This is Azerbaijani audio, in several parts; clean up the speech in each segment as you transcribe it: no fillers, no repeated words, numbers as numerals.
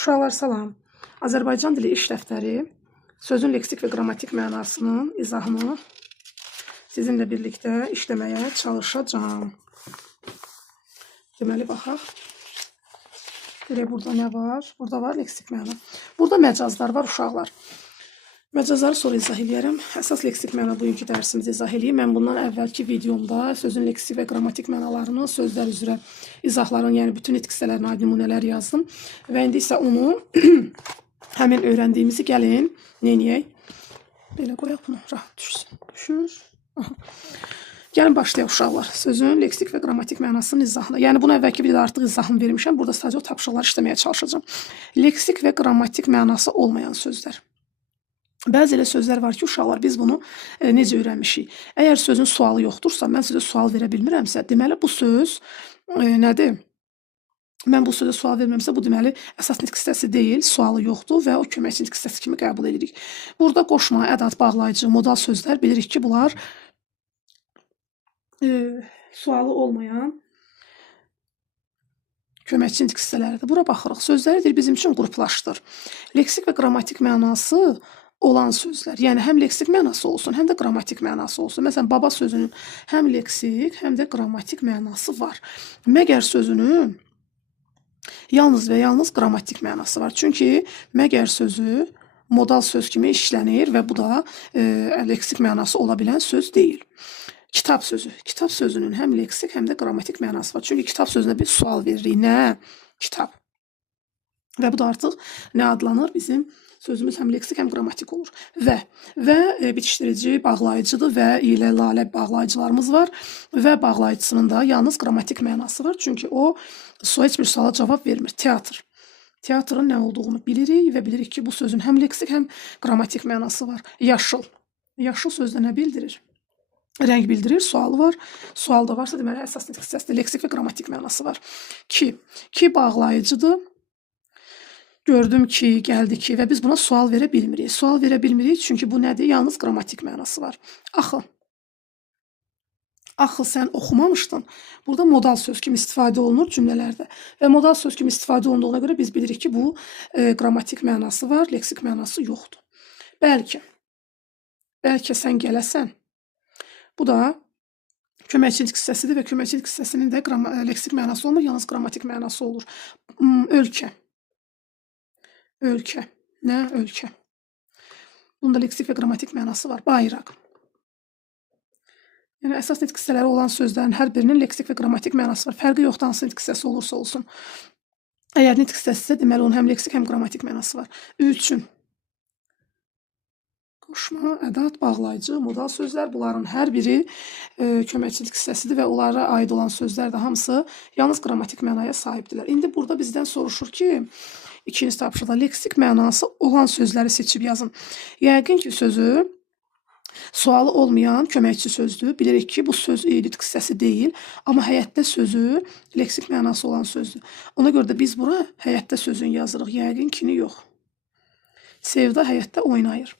Uşaqlar salam. Azərbaycan dili iş dəftəri sözün leksik və qrammatik mənasının izahını sizinlə birlikdə işləməyə çalışacağam. Deməli, baxaq. Görək, burada nə var? Burada var leksik məna. Burada məcazlar var, uşaqlar. Məcazları sonra izah edərəm. Əsas leksik məna bugünkü dərsimizi izah edeyim. Mən bundan əvvəlki videomda sözün leksik və qrammatik mənalarını, sözlər üzrə izahların, yəni bütün nitq hissələrinə aid nümunələr yazdım. Və indi isə onu həmin öyrəndiyimizi gəlin, neyniyək? Belə qoyaq bunu, rahat düşsün. Düşür. Aha. Gəlin başlayaq uşaqlar. Sözün leksik və qrammatik mənasının izahına. Yəni bunu əvvəlki videoda artıq izahını vermişəm. Burada sadəcə o tapşırıqları işləməyə çalışacağam. Leksik və qrammatik mənası olmayan sözlər. Bəzi elə sözlər var ki, uşaqlar, biz bunu necə öyrənmişik? Əgər sözün sualı yoxdursa, mən sizə sual verə bilmirəmsə, deməli bu söz nədir? Mən bu sözə sual vermirəmsə, bu deməli əsas nitq hissəsi deyil, sualı yoxdur və o köməkçi nitq hissəsi kimi qəbul edirik. Burada qoşma, ədat, bağlayıcı, modal sözlər bilirik ki, bunlar sualı olmayan köməkçi nitq hissələridir. Bura baxırıq. Sözləri bizim üçün qruplaşdır. Leksik və qrammatik mənası olan sözlər. Yəni həm leksik mənası olsun, həm də qrammatik mənası olsun. Məsələn, baba sözünün həm leksik, həm də qrammatik mənası var. Məgər sözünün yalnız və yalnız qrammatik mənası var. Çünki məgər sözü modal söz kimi işlənir və bu da leksik mənası ola bilən söz deyil. Kitab sözü. Kitab sözünün həm leksik, həm də qrammatik mənası var. Çünki kitab sözünə bir sual veririk. Nə? Kitab. Və bu da artıq nə adlanır? Bizim sözümüz həm leksik, həm qrammatik olur. Və bitişdirici, bağlayıcıdır və ilə lalə bağlayıcılarımız var və bağlayıcısının da yalnız qrammatik mənası var. Çünki o heç bir suala cavab vermir. Teatr. Teatrın nə olduğunu bilirik və bilirik ki, bu sözün həm leksik, həm qrammatik mənası var. Yaşıl. Yaşıl sözdə nə bildirir? Rəng bildirir, sualı var. Sual da varsa, deməli, əsas nitq hissəsində leksik və qrammatik mənası var. Ki. Ki bağlayıcıdır. Gördüm ki, gəldi ki və biz buna sual verə bilmirik. Sual verə bilmirik çünki bu nədir? Yalnız qrammatik mənası var. Axı. Axı sən oxumamışdın. Burada modal söz kimi istifadə olunur cümlələrdə. Və modal söz kimi istifadə olunduğuna görə biz bilirik ki, bu qrammatik mənası var, leksik mənası yoxdur. Bəlkə. Bəlkə sən gələsən. Bu da köməkçi nitq hissəsidir və köməkçi nitq hissəsinin də leksik mənası olmur, yalnız qrammatik mənası olur. Ölkə. Ölkə. Nə? Ölkə. Bunda leksik və qrammatik mənası var. Bayraq. Yəni, əsas nitq hissələri olan sözlərin hər birinin leksik və qrammatik mənası var. Fərqi yoxdur, hansı nitq hissəsi olursa olsun. Əgər nitq hissəsi isə, deməli, onun həm leksik, həm qrammatik mənası var. Üçün. Qoşma, ədat, bağlayıcı, modal sözlər, bunların hər biri köməkçi nitq hissəsidir və onlara aid olan sözlər də hamısı yalnız qrammatik mənaya sahibdirlər. İndi burada bizdən soruşur ki, ikinci tapşırıqda leksik mənası olan sözləri seçib yazın. Yəqin ki, sözü sualı olmayan köməkçi sözdür. Bilirik ki, bu söz nitq hissəsi deyil, amma həyətdə sözü leksik mənası olan sözdür. Ona görə də biz bura həyətdə sözün yazırıq. Yəqin kini yox. Sevda həyətdə oynayır.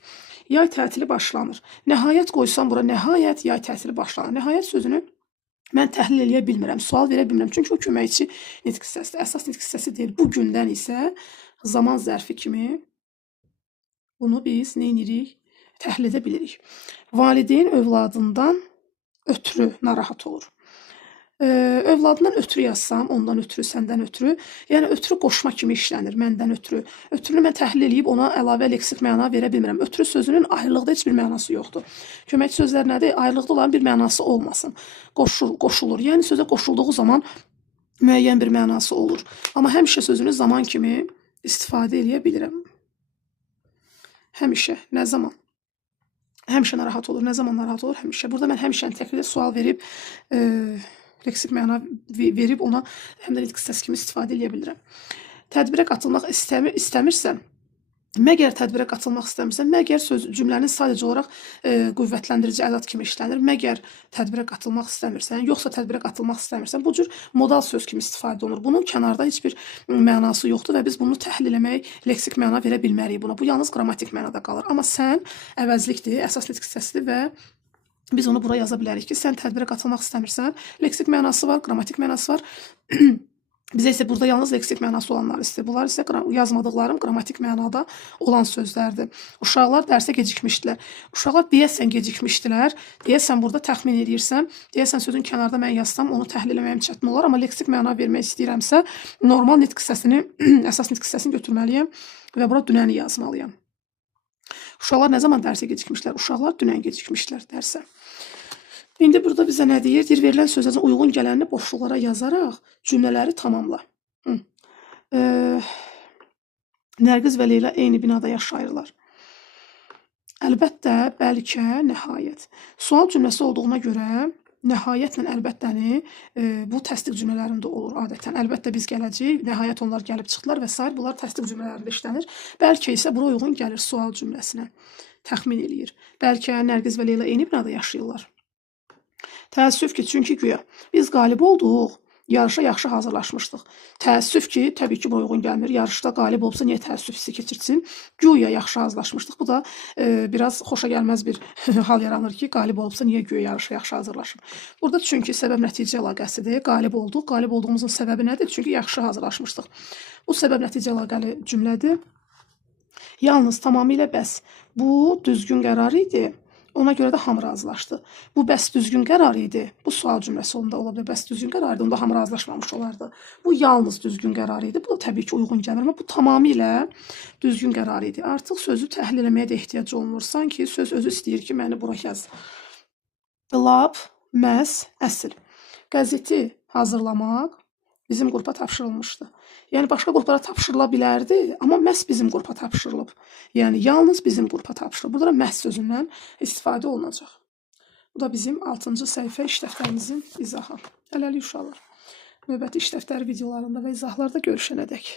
Yay tətili başlanır. Nəhayət qoysam bura, nəhayət yay tətili başlanır. Nəhayət sözünü mən təhlil eləyə bilmirəm, sual verə bilmirəm. Çünki o köməkçi nitq hissəsidir. Əsas nitq hissəsi deyil. Bu gündən isə zaman zərfi kimi bunu biz neynirik? Təhlil edə bilirik. Valideyn övladından ötürü narahat olur. Övladından ötürü yazsam, ondan ötürü, səndən ötürü, yəni ötürü qoşma kimi işlənir, məndən ötürü. Ötürünü mən təhlil edib ona əlavə leksik məna verə bilmirəm. Ötürü sözünün ayrılıqda heç bir mənası yoxdur. Köməkçi sözlər nədir? Ayrılıqda olan bir mənası olmasın. Qoşulur. Yəni sözə qoşulduğu zaman müəyyən bir mənası olur. Amma həmişə sözünü zaman kimi istifadə edə bilirəm. Həmişə. Nə zaman? Həmişə narahat olur. Nə zaman narahat olur? Həmişə. Burada mən həmişə təkrarda sual verib leksik məna verib ona həm də nitq hissəsi kimi istifadə edə bilirəm. Tədbirə qatılmaq istəmirsən, məgər tədbirə qatılmaq istəmirsən, məgər cümlənin sadəcə olaraq qüvvətləndirici ədat kimi işlənir. Məgər tədbirə qatılmaq istəmirsən, yoxsa tədbirə qatılmaq istəmirsən, bu cür modal söz kimi istifadə olunur. Bunun kənarda heç bir mənası yoxdur və biz bunu təhlil eləmək, leksik məna verə bilmərik buna. Bu yalnız qrammatik mənada qalır. Amma sən əvəzlikdir, əsas nitq hissəsidir və biz onu bura yaza bilərik ki, sən tədbirə qatılmaq istəmirsən, leksik mənası var, qrammatik mənası var. Bizə isə burada yalnız leksik mənası olanlar istəyir. Bunlar isə yazmadıqlarım qrammatik mənada olan sözlərdir. Uşaqlar dərsə gecikmişdilər. Uşaqlar deyəsən gecikmişdilər. Deyəsən burada təxmin edirsən. Deyəsən sözün kənarda mən yazsam onu təhlil etməyim çətin olar, amma leksik məna vermək istəyirəmsə normal nitq hissəsini, əsas nitq hissəsini götürməliyəm və bura dünəni yazmalıyam. Uşaqlar nə zaman dərsə gecikmişlər? Uşaqlar dünən gecikmişlər dərsə. İndi burada bizə nə deyir? Deyir, verilən sözlərin uyğun gələnini boşluqlara yazaraq cümlələri tamamla. Nərgiz və Leyla eyni binada yaşayırlar. Əlbəttə, bəlkə, nəhayət. Sual cümləsi olduğuna görə nəhayətlə əlbəttəni bu təsdiq cümlələrində olur adətən. Əlbəttə biz gələcəyik, nəhayət onlar gəlib çıxdılar və s. Bunlar təsdiq cümlələrində işlənir. Bəlkə isə bura uyğun gəlir sual cümləsinə. Təxmin eləyir. Bəlkə Nərgiz və Leyla eyni binada yaşayırlar. Təəssüf ki, çünki güya biz qalib olduq, yarışa yaxşı hazırlaşmışdıq. Təəssüf ki, təbii ki, buna uyğun gəlmir. Yarışda qalib olsa niyə təəssüf hissi keçirsin? Güya yaxşı hazırlaşmışdıq. Bu da biraz xoşa gəlməz bir hal yaranır ki, qalib olubsa niyə güya yarışa yaxşı hazırlaşır? Burada çünki səbəb-nəticə əlaqəsidir. Qalib olduq. Qalib olduğumuzun səbəbi nədir? Çünki yaxşı hazırlaşmışdıq. Bu səbəb-nəticə əlaqəli cümlədir. Yalnız tamamilə bəs. Bu düzgün qərar idi. Ona görə də hamı razılaşdı. Bu bəs düzgün qərar idi. Bu sual cümləsi onda ola bilər. Bəs düzgün qərar idi. Onda hamı razılaşmamış olardı. Bu yalnız düzgün qərar idi. Bu da təbii ki, uyğun gəlir. Amma bu tamamilə düzgün qərar idi. Artıq sözü təhlil etməyə də ehtiyac olmur. Sanki söz özü istəyir ki, məni bura yaz. Lap, məhz, əsl. Qəzeti hazırlamaq bizim qrupa tapşırılmışdı. Yəni başqa qruplara tapşırıla bilərdi, amma məhz bizim qrupa tapşırılıb. Yəni yalnız bizim qrupa tapşırılıb. Burada da məhz sözündən istifadə olunacaq. Bu da bizim 6-cı səhifə iş dəftərimizin izahı. Hələlik uşaqlar. Növbəti iş dəftəri videolarında və izahlarda görüşənədək.